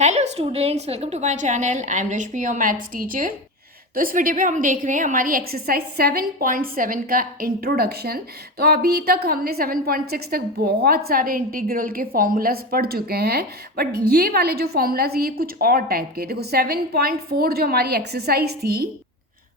Hello students, welcome to my channel. I am Rashmi, your maths teacher. तो इस video पे हम देख रहे हैं हमारी एक्सरसाइज 7.7 का इंट्रोडक्शन। तो अभी तक हमने 7.6 तक बहुत सारे इंटीग्रल के फॉर्मूलाज पढ़ चुके हैं, बट ये वाले जो फॉर्मूलाज ये कुछ और टाइप के। देखो 7.4 जो हमारी एक्सरसाइज थी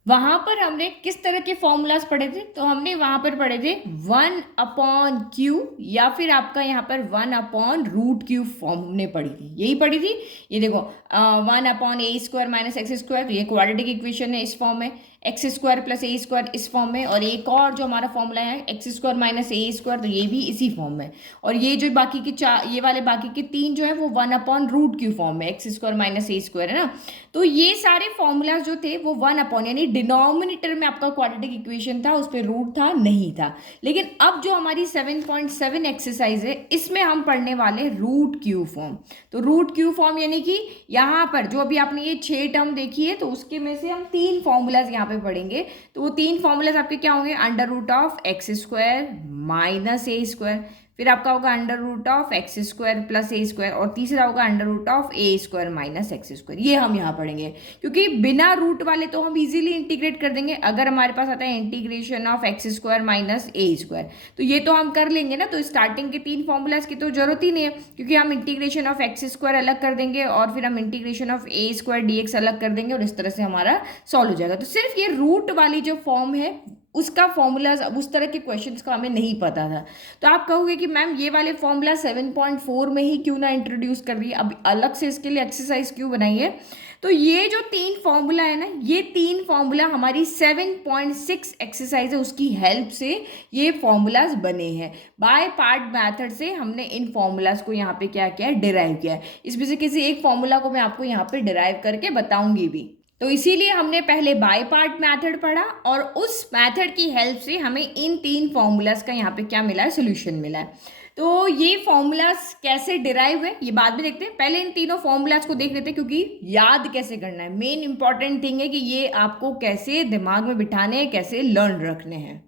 वहां पर हमने किस तरह के फॉर्मूलाज पढ़े थे। तो हमने वहां पर पढ़े थे 1/क्यू या फिर आपका यहाँ पर 1/√क्यू फॉर्म हमने पढ़ी थी, यही पढ़ी थी। ये देखो 1/a² माइनस एक्स स्क्वायर, ये क्वाड्रेटिक इक्वेशन है, इस फॉर्म में x² प्लस a² इस फॉर्म में। और एक और जो हमारा फॉर्मूला है x² माइनस a², तो ये भी इसी फॉर्म में। और ये जो बाकी के चार, ये वाले बाकी के तीन जो है वो 1/√क्यू फॉर्म में, x² माइनस a² है ना। तो ये सारे फॉर्मूलाज जो थे वो 1/ यानी डिनोमिनेटर में आपका क्वाड्रेटिक इक्वेशन था, उस पर रूट था नहीं था। लेकिन अब जो हमारी 7.7 एक्सरसाइज है इसमें हम पढ़ने वाले रूट क्यू फॉर्म। तो रूट क्यू फॉर्म यानी कि यहाँ पर जो अभी आपने ये 6 टर्म देखी है, तो उसके में से हम 3 फॉर्मूलाज यहाँ पे पढ़ेंगे। तो वो 3 फॉर्मूलाज आपके क्या होंगे? √(x² माइनस a²), फिर आपका होगा √(x² प्लस a²), और तीसरा होगा √(a² माइनस x²। ये हम यहाँ पढ़ेंगे, क्योंकि बिना रूट वाले तो हम इजीली इंटीग्रेट कर देंगे। अगर हमारे पास आता है integration of x² minus a², तो ये तो हम कर लेंगे ना। तो स्टार्टिंग के 3 फॉर्मूलाज की तो जरूरत ही नहीं है, क्योंकि हम इंटीग्रेशन ऑफ x² अलग कर देंगे और फिर हम इंटीग्रेशन ऑफ a² dx अलग कर देंगे, और इस तरह से हमारा सॉल्व हो जाएगा। तो सिर्फ ये रूट वाली जो फॉर्म है उसका फॉर्मूला, अब उस तरह के क्वेश्चंस का हमें नहीं पता था। तो आप कहोगे कि मैम ये वाले फॉर्मूला 7.4 में ही क्यों ना इंट्रोड्यूस कर दिए, अब अलग से इसके लिए एक्सरसाइज क्यों बनाई है? तो ये जो 3 फॉर्मूला है ना, ये 3 फॉर्मूला हमारी 7.6 एक्सरसाइज है उसकी हेल्प से ये फॉर्मूलाज बने हैं। बाय पार्ट मेथड से हमने इन फॉर्मूलाज को यहाँ पे क्या किया है? डिराइव किया है। इसमें से किसी एक फॉर्मूला को मैं आपको यहाँ पे डिराइव करके बताऊंगी भी। तो इसीलिए हमने पहले बाय पार्ट मेथड पढ़ा, और उस मेथड की हेल्प से हमें इन 3 फॉर्मूलाज का यहाँ पे क्या मिला है? सोल्यूशन मिला है। तो ये फॉर्मूलाज कैसे डिराइव है ये बाद में देखते हैं, पहले इन तीनों फॉर्मूलाज को देख लेते हैं, क्योंकि याद कैसे करना है मेन इंपॉर्टेंट थिंग है कि ये आपको कैसे दिमाग में बिठाने हैं, कैसे लर्न रखने हैं।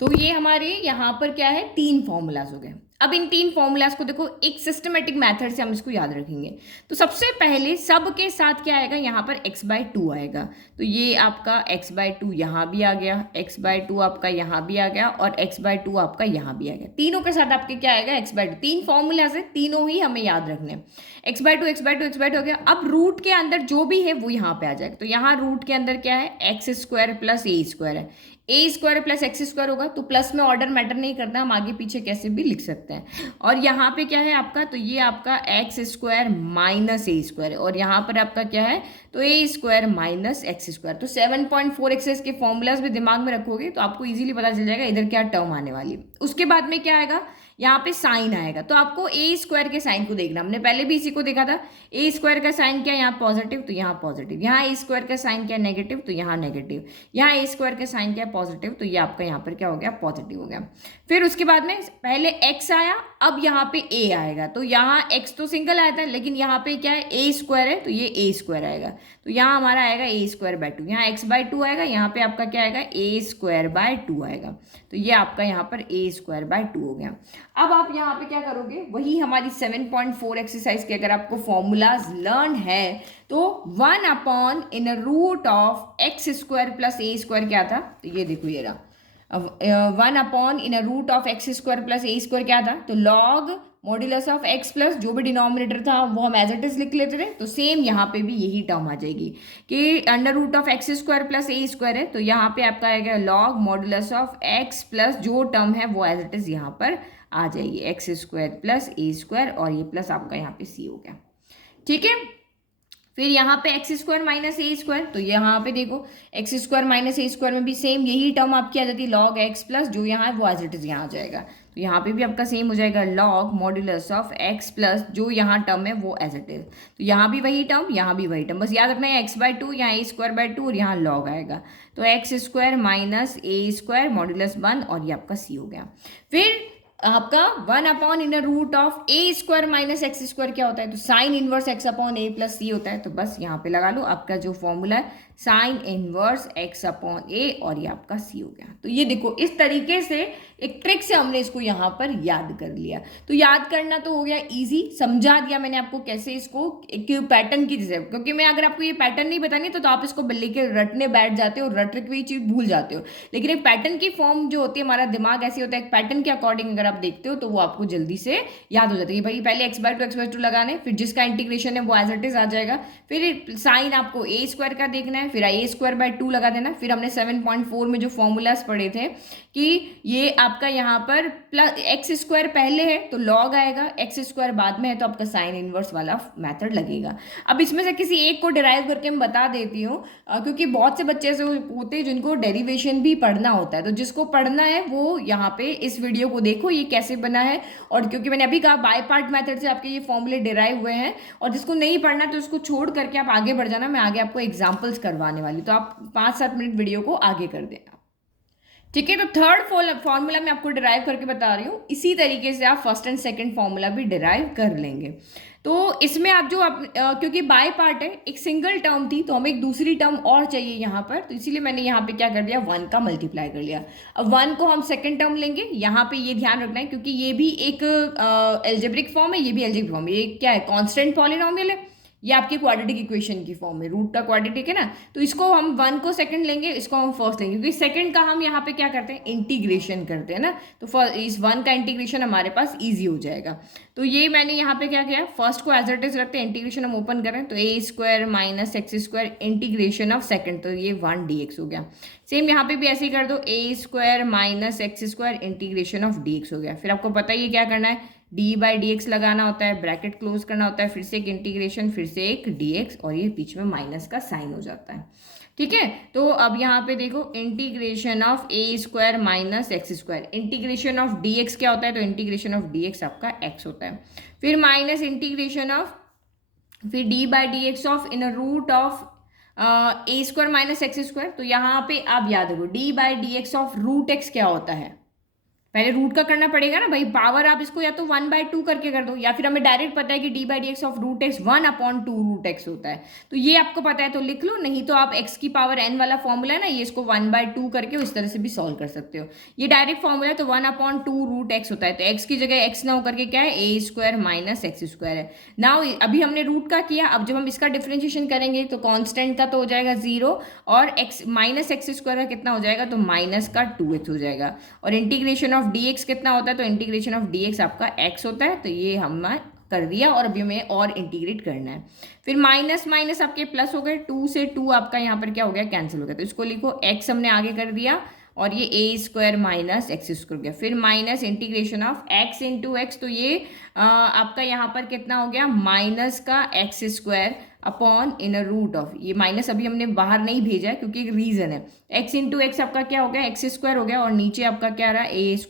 तो ये हमारे यहाँ पर क्या है? 3 फॉर्मूलाज हो गए। अब इन 3 फॉर्मूलाज को देखो एक सिस्टमेटिक मेथड से हम इसको याद रखेंगे। तो सबसे पहले सब के साथ क्या आएगा? यहाँ पर x/2 आएगा। तो ये आपका x/2 यहाँ भी आ गया, x/2 आपका यहाँ भी आ गया, और x/2 आपका यहाँ भी आ गया। तीनों के साथ आपके क्या आएगा? x/2। 3 फॉर्मूलाज है, तीनों ही हमें याद रखने हैं। x/2 x/2 x/2 हो गया। अब रूट के अंदर जो भी है वो यहाँ पे आ जाएगा। तो यहाँ रूट के अंदर क्या है? x² प्लस a² है। a² प्लस x² होगा, तो प्लस में ऑर्डर मैटर नहीं करता, हम आगे पीछे कैसे भी लिख सकते हैं। और यहाँ पे क्या है आपका? तो ये आपका x² माइनस a² है, और यहाँ पर आपका क्या है? तो a² माइनस x²। तो 7.4 एक्सेस के फॉर्मूलाज भी दिमाग में रखोगे तो आपको इजीली पता चल जाएगा इधर क्या टर्म आने वाली है। उसके बाद में क्या आएगा? यहाँ पे साइन आएगा। तो आपको a² के साइन को देखना, हमने पहले भी इसी को देखा था। a² का साइन क्या है? यहाँ पॉजिटिव, तो यहाँ पॉजिटिव। यहाँ a² का साइन क्या है? नेगेटिव, तो यहाँ नेगेटिव। यहाँ a² का साइन क्या है? पॉजिटिव, तो ये आपका यहाँ पर क्या हो गया? पॉजिटिव हो गया। फिर उसके बाद में पहले x आया, अब यहाँ पे a आएगा। तो यहाँ x तो सिंगल आया था, लेकिन यहाँ पे क्या है? a² है, तो ये a² आएगा। तो यहाँ हमारा आएगा a²/2। यहाँ x/2 आएगा, यहाँ पे आपका क्या आएगा? a²/2 आएगा। तो ये आपका यहाँ पर a²/2 हो गया। अब आप यहाँ पे क्या करोगे? वही हमारी 7.4 एक्सरसाइज के अगर आपको फॉर्मूलाज लर्न है, तो 1/√(x² प्लस a² क्या था? तो ये देखो, ये रहा 1/√(x² प्लस a² क्या था? तो log modulus of x plus जो भी डिनोमिनेटर था वो हम एज इट इज लिख लेते थे। तो सेम यहाँ पे भी यही टर्म आ जाएगी कि √(x² प्लस a² है, तो यहाँ पे आपका आएगा log modulus of x plus जो टर्म है वो एज इट इज यहाँ पर आ जाएगी, x² प्लस a², और ये प्लस आपका यहाँ पे c हो गया। ठीक है। फिर यहाँ पे x² माइनस a², तो यहाँ पे देखो x² माइनस a² में भी सेम यही टर्म आपकी आ जाती है, log x प्लस जो यहाँ है वो एज इट इज यहाँ आ जाएगा। तो यहाँ पे भी आपका सेम हो जाएगा, log modulus of x plus जो यहाँ टर्म है वो एज इट इज। तो यहाँ भी वही टर्म, यहाँ भी वही टर्म, बस याद रखना है x/2, यहाँ a²/2 और यहाँ log आएगा। तो x² माइनस a² मॉड्यूलस 1, और ये आपका c हो गया। फिर आपका 1/√(a² - x² क्या होता है, तो साइन इनवर्स x/a + c होता है। तो बस यहाँ पे लगा लो आपका जो फॉर्मूला है साइन इनवर्स x/a और ये आपका c हो गया। तो ये देखो इस तरीके से एक ट्रिक से हमने इसको यहाँ पर याद कर लिया। तो याद करना तो हो गया इजी, समझा दिया मैंने आपको कैसे इसको एक पैटर्न की जैसे, क्योंकि मैं अगर आपको ये पैटर्न नहीं बतानी तो आप इसको बल्ले के रटने बैठ जाते हो, रट रट के चीज भूल जाते हो। लेकिन एक पैटर्न की फॉर्म जो होती है, हमारा दिमाग ऐसी होता है, एक पैटर्न के अकॉर्डिंग अगर आप देखते हो तो वो आपको जल्दी से याद हो जाता है। भाई पहले x/2 x/2 लगाने, फिर जिसका इंटीग्रेशन है वो एज इट इज आ जाएगा, फिर साइन आपको a² का देखना है, फिर a²/2 लगा देना। फिर हमने 7.4 में जो फॉर्मूलाज पढ़े थे कि ये आपका यहाँ पर प्लस x² पहले है तो लॉग आएगा, x² बाद में है तो आपका साइन इनवर्स वाला मेथड लगेगा। अब इसमें से किसी एक को डिराइव करके मैं बता देती हूँ, क्योंकि बहुत से बच्चे ऐसे होते हैं जिनको डेरिवेशन भी पढ़ना होता है। तो जिसको पढ़ना है वो यहाँ पे इस वीडियो को देखो ये कैसे बना है, और क्योंकि मैंने अभी कहा बाय पार्ट मेथड से आपके ये फॉर्मूले डिराइव हुए हैं। और जिसको नहीं पढ़ना तो उसको छोड़ करके आप आगे बढ़ जाना, मैं आगे आपको एग्जाम्पल्स करवाने वाली, तो आप 5-7 मिनट वीडियो को आगे कर देना। ठीक है, तो थर्ड फॉर्मूला मैं आपको डिराइव करके बता रही हूँ, इसी तरीके से आप फर्स्ट एंड सेकंड फॉर्मूला भी डिराइव कर लेंगे। तो इसमें आप जो क्योंकि बाय पार्ट है, एक सिंगल टर्म थी तो हमें एक दूसरी टर्म और चाहिए यहाँ पर, तो इसीलिए मैंने यहाँ पे क्या कर दिया 1 का मल्टीप्लाई कर लिया। अब 1 को हम सेकंड टर्म लेंगे, यहाँ पे ये ध्यान रखना है क्योंकि ये भी एक एल्जेब्रिक फॉर्म है, ये भी एल्जेब्रिक फॉर्म है। ये क्या है, कांस्टेंट पॉलिनोमियल है, ये आपकी क्वाड्रेटिक इक्वेशन की फॉर्म है, रूट का क्वाड्रेटिक है ना। तो इसको हम 1 को सेकंड लेंगे, इसको हम फर्स्ट लेंगे, क्योंकि सेकंड का हम यहाँ पे क्या करते हैं, इंटीग्रेशन करते हैं ना। तो इस 1 का इंटीग्रेशन हमारे पास ईजी हो जाएगा। तो ये मैंने यहाँ पे क्या किया, फर्स्ट को एज इट इज रखते हैं, इंटीग्रेशन हम ओपन करें तो a² - x² integration of second, तो ये 1 dx हो गया। सेम यहाँ पे भी ऐसे ही कर दो, a² - x² integration of dx हो गया। फिर आपको पता ही है क्या करना है, d/dx लगाना होता है, ब्रैकेट क्लोज करना होता है, फिर से एक इंटीग्रेशन, फिर से एक dx, और ये बीच में माइनस का साइन हो जाता है। ठीक है, तो अब यहाँ पे देखो integration of a² - x², integration of dx क्या होता है, तो इंटीग्रेशन ऑफ dx आपका x होता है। फिर माइनस इंटीग्रेशन ऑफ, फिर d/dx of in root of a² - x²। तो यहाँ पे आप याद रखो d/dx ऑफ रूट x क्या होता है, पहले रूट का करना पड़ेगा ना भाई, पावर आप इसको या तो 1/2 करके कर दो, या फिर हमें डायरेक्ट पता है कि d/dx of root x 1/2 √x होता है। तो ये आपको पता है तो लिख लो, नहीं तो आप x की पावर n वाला फॉर्मूला है ना, ये इसको 1/2 करके उस तरह से भी सॉल्व कर सकते हो। ये डायरेक्ट फॉर्मूला है तो 1/2 √x होता है, तो x की जगह x ना होकर के क्या है, a² - x² है। नाउ अभी हमने रूट का किया, अब जब हम इसका डिफ्रेंशिएशन करेंगे तो कॉन्स्टेंट का तो हो जाएगा 0, और x -x² का कितना हो जाएगा, तो माइनस का 2x हो जाएगा। और इंटीग्रेशन ऑफ dx कितना होता है, तो इंटीग्रेशन ऑफ dx आपका x होता है। तो ये हमने कर दिया, और अभी हमें और इंटीग्रेट करना है। फिर माइनस माइनस आपके प्लस हो गए, 2 से 2 आपका यहाँ पर क्या हो गया, कैंसिल हो गया। तो इसको लिखो x हमने आगे कर दिया, और ये a² - x² हो गया। फिर minus integration of x into x, तो ये आपका यहाँ पर कितना हो गया, माइनस का x² upon in root of, ये माइनस अभी हमने बाहर नहीं भेजा है क्योंकि एक रीजन है, x इंटू एक्स आपका क्या हो गया, x² हो गया, और नीचे आपका क्या रहा, a² -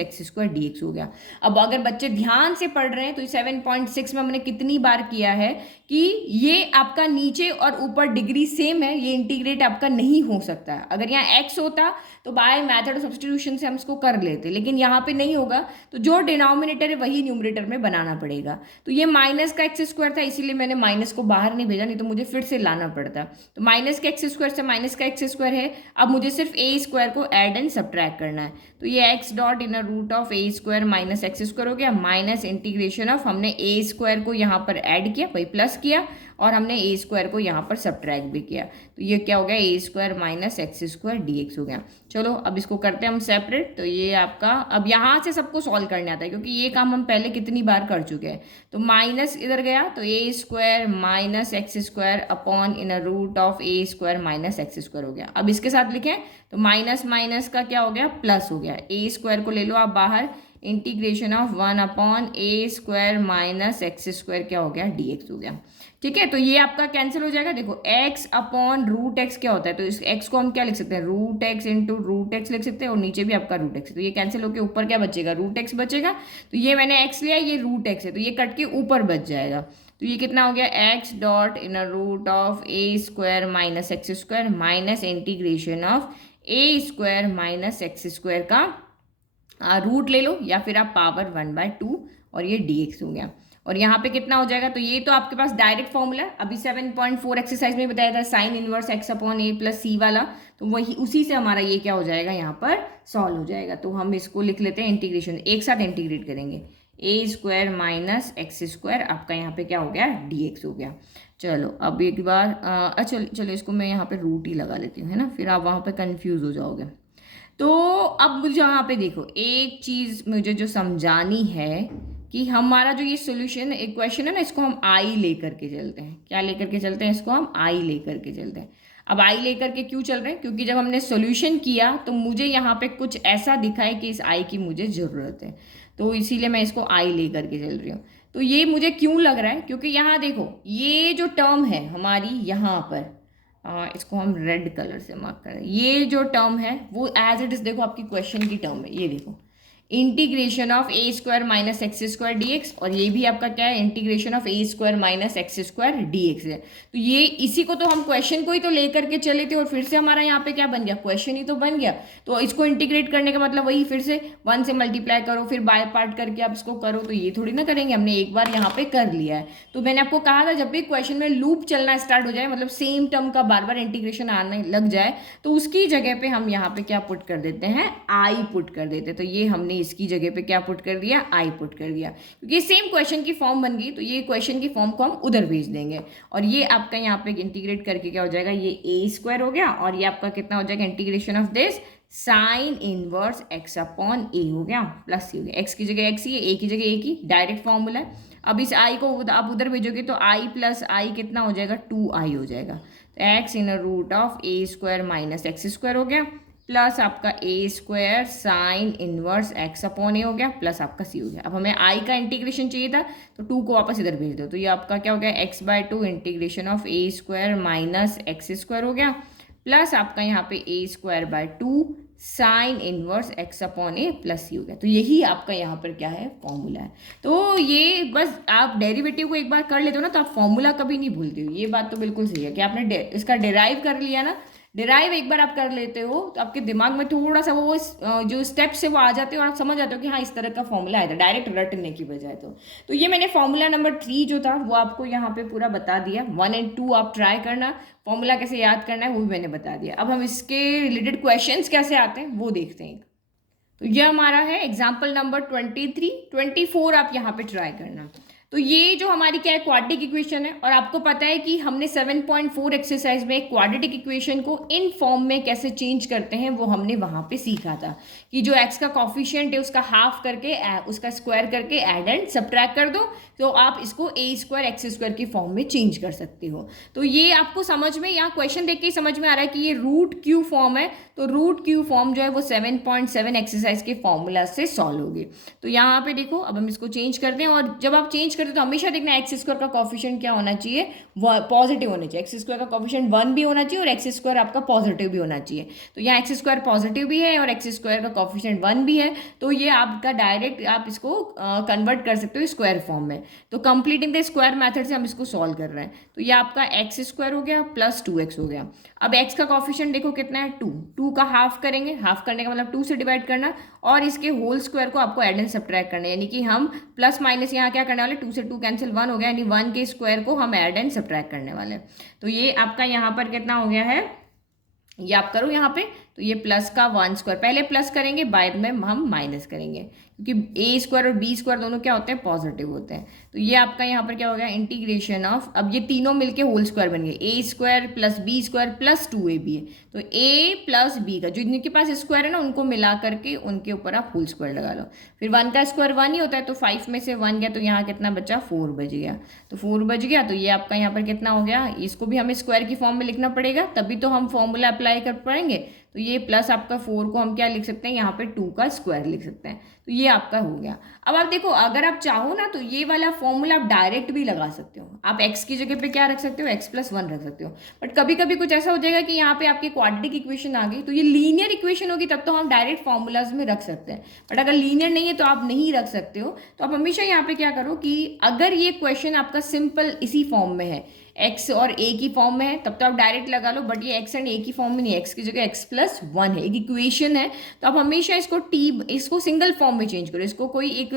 x² dx हो गया। अब अगर बच्चे ध्यान से पढ़ रहे हैं तो 7.6 में हमने कितनी बार किया है कि ये आपका नीचे और ऊपर डिग्री सेम है, ये इंटीग्रेट आपका नहीं हो सकता। अगर यहाँ x होता तो बाय मेथड ऑफ सब्स्टिट्यूशन से हम इसको कर लेते, लेकिन यहाँ पे नहीं होगा, तो जो डिनोमिनेटर है वही न्यूमरेटर में बनाना पड़ेगा। तो ये माइनस का x² था, इसीलिए मैंने माइनस को बाहर नहीं भेजा, नहीं तो मुझे फिर से लाना पड़ता। तो माइनस का x² से माइनस का x² है, अब मुझे सिर्फ a² को ऐड एंड सब्ट्रैक्ट करना है। तो ये x dot in root of a² - x² हो गया, माइनस इंटीग्रेशन ऑफ, हमने a² को यहाँ पर ऐड किया, भाई प्लस किया, और हमने a² को यहाँ पर सब्ट्रैक्ट भी किया। तो ये क्या हो गया, a² - x² dx हो गया। चलो अब इसको करते हैं हम सेपरेट। तो ये आपका, अब यहाँ से सबको सॉल्व करने आता है क्योंकि ये काम हम पहले कितनी बार कर चुके हैं। तो माइनस इधर गया तो a² - x² upon in root of a² - x² हो गया। अब इसके साथ लिखें तो माइनस माइनस का क्या हो गया, प्लस हो गया। a² को ले लो आप बाहर, इंटीग्रेशन ऑफ 1/a² - x² क्या हो गया, dx हो गया। ठीक है, तो ये आपका कैंसिल हो जाएगा। देखो x अपॉन रूट एक्स क्या होता है, तो इस x को हम क्या लिख सकते हैं, root x into root x लिख सकते हैं, और नीचे भी आपका रूट एक्स। तो ये कैंसिल होकर ऊपर क्या बचेगा, रूट एक्स बचेगा। तो ये मैंने x लिया, ये रूट एक्स है, तो ये कट के ऊपर बच जाएगा। तो ये कितना हो गया, x dot in root of a² - x² minus integration of a² - x² का रूट ले लो या फिर आप पावर 1/2 और ये dx हो गया। और यहाँ पे कितना हो जाएगा, तो ये तो आपके पास डायरेक्ट फॉर्मूला है, अभी 7.4 एक्सरसाइज में बताया था sine inverse x upon a plus C वाला, तो वही उसी से हमारा ये क्या हो जाएगा यहाँ पर सॉल्व हो जाएगा। तो हम इसको लिख लेते हैं इंटीग्रेशन, एक साथ इंटीग्रेट करेंगे, a square minus x square आपका यहाँ पे क्या हो गया dx हो गया। चलो अब एक बार अच्छा चलो इसको मैं यहाँ पे रूट ही लगा लेती हूँ, है ना, फिर आप वहाँ पे कंफ्यूज हो जाओगे। तो अब मुझे यहाँ पे देखो एक चीज़ मुझे जो समझानी है कि हमारा जो ये सोल्यूशन इक्वेशन है ना, इसको हम आई लेकर के चलते हैं। क्या लेकर के चलते हैं, इसको हम आई लेकर के चलते हैं। अब आई लेकर के क्यों चल रहे हैं, क्योंकि जब हमने सोल्यूशन किया तो मुझे यहाँ पे कुछ ऐसा दिखा है कि इस आई की मुझे ज़रूरत है, तो इसीलिए मैं इसको आई लेकर के चल रही हूँ। तो ये मुझे क्यों लग रहा है, क्योंकि यहाँ देखो ये जो टर्म है हमारी यहाँ पर, इसको हम रेड कलर से मार्क करें, ये जो टर्म है वो एज इट इज देखो आपकी क्वेश्चन की टर्म है, ये देखो integration of a square minus x square D x, और ये भी आपका क्या है integration of a square minus x square D x है। तो ये इसी को तो हम क्वेश्चन को ही तो लेकर के चले थे और फिर से हमारा यहाँ पे क्या बन गया, क्वेश्चन ही तो बन गया। तो इसको इंटीग्रेट करने का मतलब वही फिर से 1 से मल्टीप्लाई करो फिर बाय पार्ट करके आप इसको करो, तो ये थोड़ी ना करेंगे, हमने एक बार यहाँ पे कर लिया है। तो मैंने आपको कहा था जब भी क्वेश्चन में लूप चलना स्टार्ट हो जाए, मतलब सेम टर्म का बार बार इंटीग्रेशन आने लग जाए, तो उसकी जगह पे हम यहाँ पे क्या पुट कर देते हैं, आई पुट कर देते हैं। तो ये हमने इसकी जगह पे क्या पुट कर दिया, आई पुट कर दिया, क्योंकि सेम क्वेश्चन की फॉर्म बन गई, तो ये क्वेश्चन की फॉर्म को हम उधर भेज देंगे। और ये आपका यहाँ पे इंटीग्रेट करके क्या हो जाएगा, ये ए स्क्वायर हो गया, और ये आपका कितना हो जाएगा integration of this sine inverse x upon a हो गया प्लस सी हो गया। एक्स की जगह एक्स ही है, ए की जगह ए की, डायरेक्ट फॉर्मूला है। अब इस आई को आप उधर भेजोगे तो आई प्लस आई कितना हो जाएगा, 2i हो जाएगा। तो x in root of a square minus x square हो गया, प्लस आपका a square sine inverse x upon a हो गया, प्लस आपका सी हो गया। अब हमें आई का इंटीग्रेशन चाहिए था, तो 2 को वापस इधर भेज दो, तो ये आपका क्या हो गया, x/2 integration of a square minus x square हो गया, प्लस आपका यहाँ पे a square by 2 sine inverse x upon a plus C हो गया। तो यही आपका यहाँ पर क्या है, फॉर्मूला है। तो ये बस आप डेरिवेटिव को एक बार कर लेते हो ना, तो आप फॉर्मूला कभी नहीं भूलते हो। ये बात तो बिल्कुल सही है कि आपने इसका डिराइव कर लिया ना, डिराइव एक बार आप कर लेते हो तो आपके दिमाग में थोड़ा सा वो जो स्टेप्स है वो आ जाते हो और आप समझ जाते हो कि हाँ इस तरह का फॉर्मूला आया था, डायरेक्ट रटने की बजाय। तो ये मैंने फॉर्मूला नंबर 3 जो था वो आपको यहाँ पे पूरा बता दिया। 1 और 2 आप ट्राई करना, फॉर्मूला कैसे याद करना है वो भी मैंने बता दिया। अब हम इसके रिलेटेड क्वेश्चंस कैसे आते हैं वो देखते हैं। तो ये हमारा है एग्जाम्पल नंबर 23, 24 आप यहाँ पे ट्राई करना। तो ये जो हमारी क्या है, क्वाड्रेटिक इक्वेशन है, और आपको पता है कि हमने 7.4 एक्सरसाइज में क्वाड्रेटिक इक्वेशन को इन फॉर्म में कैसे चेंज करते हैं वो हमने वहाँ पे सीखा था कि जो x का कॉफिशिएंट है उसका हाफ करके उसका स्क्वायर करके ऐड एंड सब्ट्रैक्ट कर दो, तो आप इसको ए स्क्वायर एक्स स्क्वायर की फॉर्म में चेंज कर सकते हो। तो ये आपको समझ में, यहाँ क्वेश्चन देख के ही समझ में आ रहा है कि ये रूट क्यू फॉर्म है, तो रूट क्यू फॉर्म जो है वो 7.7 एक्सरसाइज के फॉर्मूला से सॉल्व होगी। तो यहाँ पे देखो अब हम इसको चेंज करते हैं, और जब आप चेंज करते हो तो हमेशा देखना एक्स स्क्वायर का कॉफिशिएंट क्या होना चाहिए, पॉजिटिव होना चाहिए। एक्स स्क्वायर का कॉफिशिएंट 1 भी होना चाहिए और एक्स स्क्वायर आपका पॉजिटिव भी होना चाहिए। तो यहाँ एक्स स्क्वायर पॉजिटिव भी है और एक्स स्क्वायर का कॉफिशिएंट 1 भी है, तो ये आपका डायरेक्ट आप इसको कन्वर्ट कर सकते हो स्क्वायर फॉर्म में। तो कंप्लीटिंग द स्क्वायर मेथड से हम इसको सॉल्व कर रहे हैं। तो ये आपका एक्स स्क्वायर हो गया प्लस 2x हो गया। अब x का कॉफिशिएंट देखो कितना है, 2 का हाफ करेंगे, हाफ करने का मतलब 2 से डिवाइड करना, और इसके होल स्क्वायर को आपको एड एंड सब्ट्रैक्ट करना है, यानी कि हम प्लस माइनस यहाँ क्या करने वाले, 2 से 2 कैंसिल 1 हो गया, यानी 1 के स्क्वायर को हम एड एंड सब्ट्रैक्ट करने वाले। तो ये आपका यहाँ पर कितना हो गया है, ये आप करो यहाँ पे, तो ये प्लस का 1 स्क्वायर पहले प्लस करेंगे, बाद में हम माइनस करेंगे, क्योंकि ए स्क्वायर और बी स्क्वायर दोनों क्या होते हैं, पॉजिटिव होते हैं। तो ये आपका यहाँ पर क्या हो गया, इंटीग्रेशन ऑफ, अब ये तीनों मिलके होल स्क्वायर बन गए, a square plus b square plus 2ab है, तो ए प्लस बी का जो जिनके पास स्क्वायर है ना उनको मिला करके उनके ऊपर आप होल स्क्वायर लगा लो। फिर 1 का स्क्वायर 1 ही होता है, तो 5 में से 1 गया, तो यहाँ कितना बचा, 4 बच गया। तो 4 बच गया, तो ये आपका यहाँ पर कितना हो गया, इसको भी हमें स्क्वायर की फॉर्म में लिखना पड़ेगा, तभी तो हम फॉर्मूला अप्लाई कर पाएंगे। तो ये प्लस आपका 4 को हम क्या लिख सकते हैं, यहाँ पे 2 का स्क्वायर लिख सकते हैं। तो ये आपका हो गया। अब आप देखो, अगर आप चाहो ना तो ये वाला फॉर्मूला आप डायरेक्ट भी लगा सकते हो। आप x की जगह पे क्या रख सकते हो, x+1 रख सकते हो। बट कभी कभी कुछ ऐसा हो जाएगा कि यहाँ पे आपकी क्वाड्रेटिक इक्वेशन आ गई, तो ये लीनियर इक्वेशन होगी, तब तो हम डायरेक्ट फॉर्मूलाज में रख सकते हैं। बट अगर लीनियर नहीं है तो आप नहीं रख सकते हो। तो आप हमेशा यहाँ पे क्या करो कि अगर ये क्वेश्चन आपका सिंपल इसी फॉर्म में है, x और a की फॉर्म में है, तब तो आप डायरेक्ट लगा लो। बट ये x एंड a की फॉर्म में नहीं है, x की जगह x+1 है, एक इक्वेशन है। तो आप हमेशा इसको सिंगल फॉर्म में चेंज करो, इसको कोई एक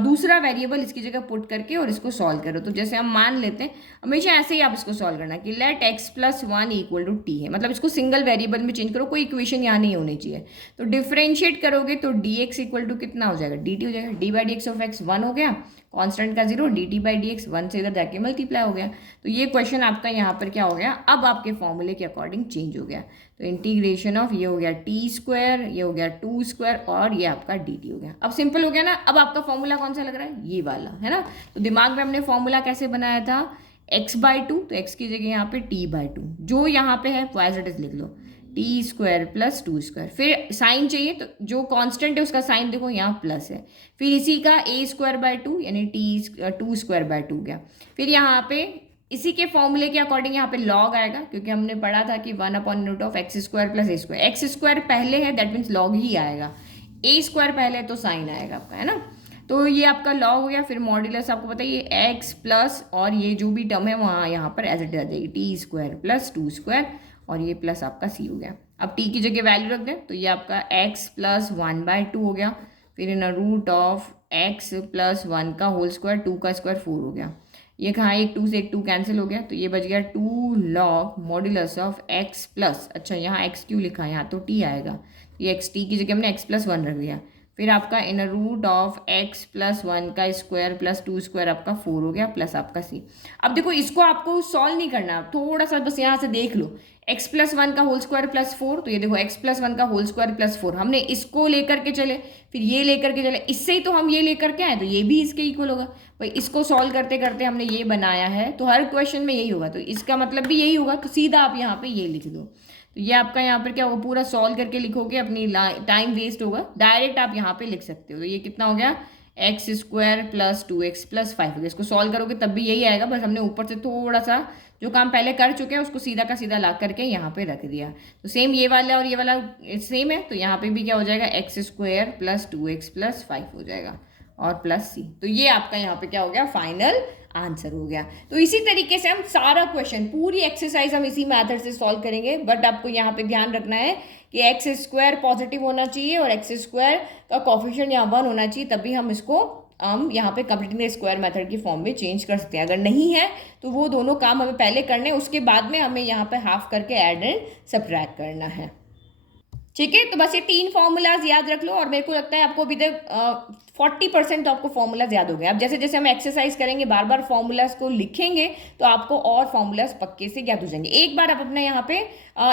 दूसरा वेरिएबल इसकी जगह पुट करके और इसको सॉल्व करो। तो जैसे हम मान लेते हैं, हमेशा ऐसे ही आप इसको सॉल्व करना कि late x+1 equal to t है, मतलब इसको सिंगल वेरिएबल में चेंज करो, कोई इक्वेशन यहाँ नहीं होनी चाहिए। तो डिफ्रेंशिएट करोगे तो dx इक्वल टू कितना हो जाएगा, dt हो जाएगा। d/dx ऑफ x 1 हो गया, कांस्टेंट का 0, dt/dx 1 से इधर जाके मल्टीप्लाई हो गया। तो ये क्वेश्चन आपका यहाँ पर क्या हो गया, अब आपके फॉर्मूले के अकॉर्डिंग चेंज हो गया। तो इंटीग्रेशन ऑफ ये हो गया t², ये हो गया 2² और ये आपका dt हो गया। अब सिंपल हो गया ना। अब आपका फॉर्मूला कौन सा लग रहा है, ये वाला है ना। तो दिमाग में हमने फॉर्मूला कैसे बनाया था, x/2, तो x की जगह यहाँ पे t/2, जो यहाँ पे है वो एज इट इज लिख लो, t² + 2²। फिर साइन चाहिए, तो जो कांस्टेंट है उसका साइन देखो यहाँ प्लस है। फिर इसी का a²/2 यानी t²/2 गया। फिर यहाँ पे इसी के फॉर्मूले के अकॉर्डिंग यहाँ पे लॉग आएगा, क्योंकि हमने पढ़ा था कि 1/√x² + a²। x² पहले है, दैट मीन्स लॉग ही आएगा। a² पहले है तो साइन आएगा आपका, है ना। तो ये आपका लॉग हो गया। फिर मॉड्यूलस आपको पता है ये x प्लस और ये जो भी टर्म है वहाँ यहाँ पर एज इट आ जाएगी, t² + 2² और ये प्लस आपका c हो गया। अब t की जगह वैल्यू रख दें तो ये आपका x + 1/2 हो गया। फिर इन रूट ऑफ x + 1 का होल स्क्वायर, 2 का स्क्वायर 4 हो गया। ये कहाँ, एक 2 से एक 2 कैंसिल हो गया, तो ये बच गया 2 log modulus of x plus, अच्छा यहाँ x क्यों लिखा है, यहाँ तो t आएगा, ये x t की जगह हमने x+1 रख दिया। फिर आपका इन रूट ऑफ x+1 का स्क्वायर + 2² आपका 4 हो गया, प्लस आपका c। अब देखो इसको आपको सॉल्व नहीं करना, थोड़ा सा बस यहाँ से देख लो, x+1 का होल स्क्वायर +4, तो ये देखो x+1 का होल स्क्वायर +4, हमने इसको लेकर के चले, फिर ये लेकर के चले, इससे ही तो हम ये लेकर के आए, तो ये भी इसके इक्वल होगा भाई। इसको सॉल्व करते करते हमने ये बनाया है, तो हर क्वेश्चन में यही होगा, तो इसका मतलब भी यही होगा। तो सीधा आप यहाँ पे ये लिख दो, तो ये आपका यहाँ पर क्या होगा, पूरा सॉल्व करके लिखोगे, अपनी टाइम वेस्ट होगा। डायरेक्ट आप यहाँ पे लिख सकते हो। तो ये कितना हो गया, x² + 2x + 5 हो गया। इसको सॉल्व करोगे तब भी यही आएगा, बस हमने ऊपर से थोड़ा सा जो काम पहले कर चुके हैं उसको सीधा का सीधा ला करके यहाँ पे रख दिया। तो सेम ये वाला और ये वाला सेम है, तो यहाँ पे भी क्या हो जाएगा, x² + 2x + 5 हो जाएगा और प्लस c। तो ये आपका यहाँ पे क्या हो गया, फाइनल आंसर हो गया। तो इसी तरीके से हम सारा क्वेश्चन, पूरी एक्सरसाइज हम इसी मेथड से सॉल्व करेंगे। बट आपको यहाँ पे ध्यान रखना है कि x² पॉजिटिव होना चाहिए और x² का कोफिशिएंट यहाँ 1 होना चाहिए, तभी हम यहाँ पे कंप्लीटिंग स्क्वायर मेथड की फॉर्म में चेंज कर सकते हैं। अगर नहीं है तो वो दोनों काम हमें पहले करने हैं, उसके बाद में हमें यहाँ पे हाफ करके ऐड एंड सब्ट्रैक्ट करना है। ठीक है, तो बस ये 3 फॉर्मूलाज याद रख लो। और मेरे को लगता है आपको अभी तक 40% तो आपको फॉर्मूलाज याद हो गए। अब जैसे जैसे हम एक्सरसाइज करेंगे, बार बार फॉर्मूलाज को लिखेंगे, तो आपको और फॉर्मूलाज पक्के से याद हो जाएंगे। एक बार आप अपने यहाँ पे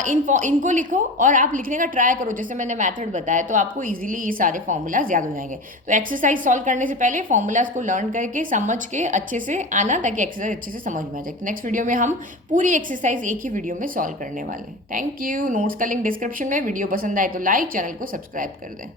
इनको लिखो और आप लिखने का ट्राई करो, जैसे मैंने मेथड बताया, तो आपको इजीली ये सारे फॉर्मूलाज याद हो जाएंगे। तो एक्सरसाइज सॉल्व करने से पहले फॉर्मूलाज को लर्न करके समझ के अच्छे से आना, ताकि एक्सरसाइज अच्छे से समझ में आ जाए। नेक्स्ट वीडियो में हम पूरी एक्सरसाइज एक ही वीडियो में सॉल्व करने वाले हैं। Thank you. नोट्स का लिंक डिस्क्रिप्शन में। वीडियो पसंद आए तो लाइक, चैनल को सब्सक्राइब कर दें।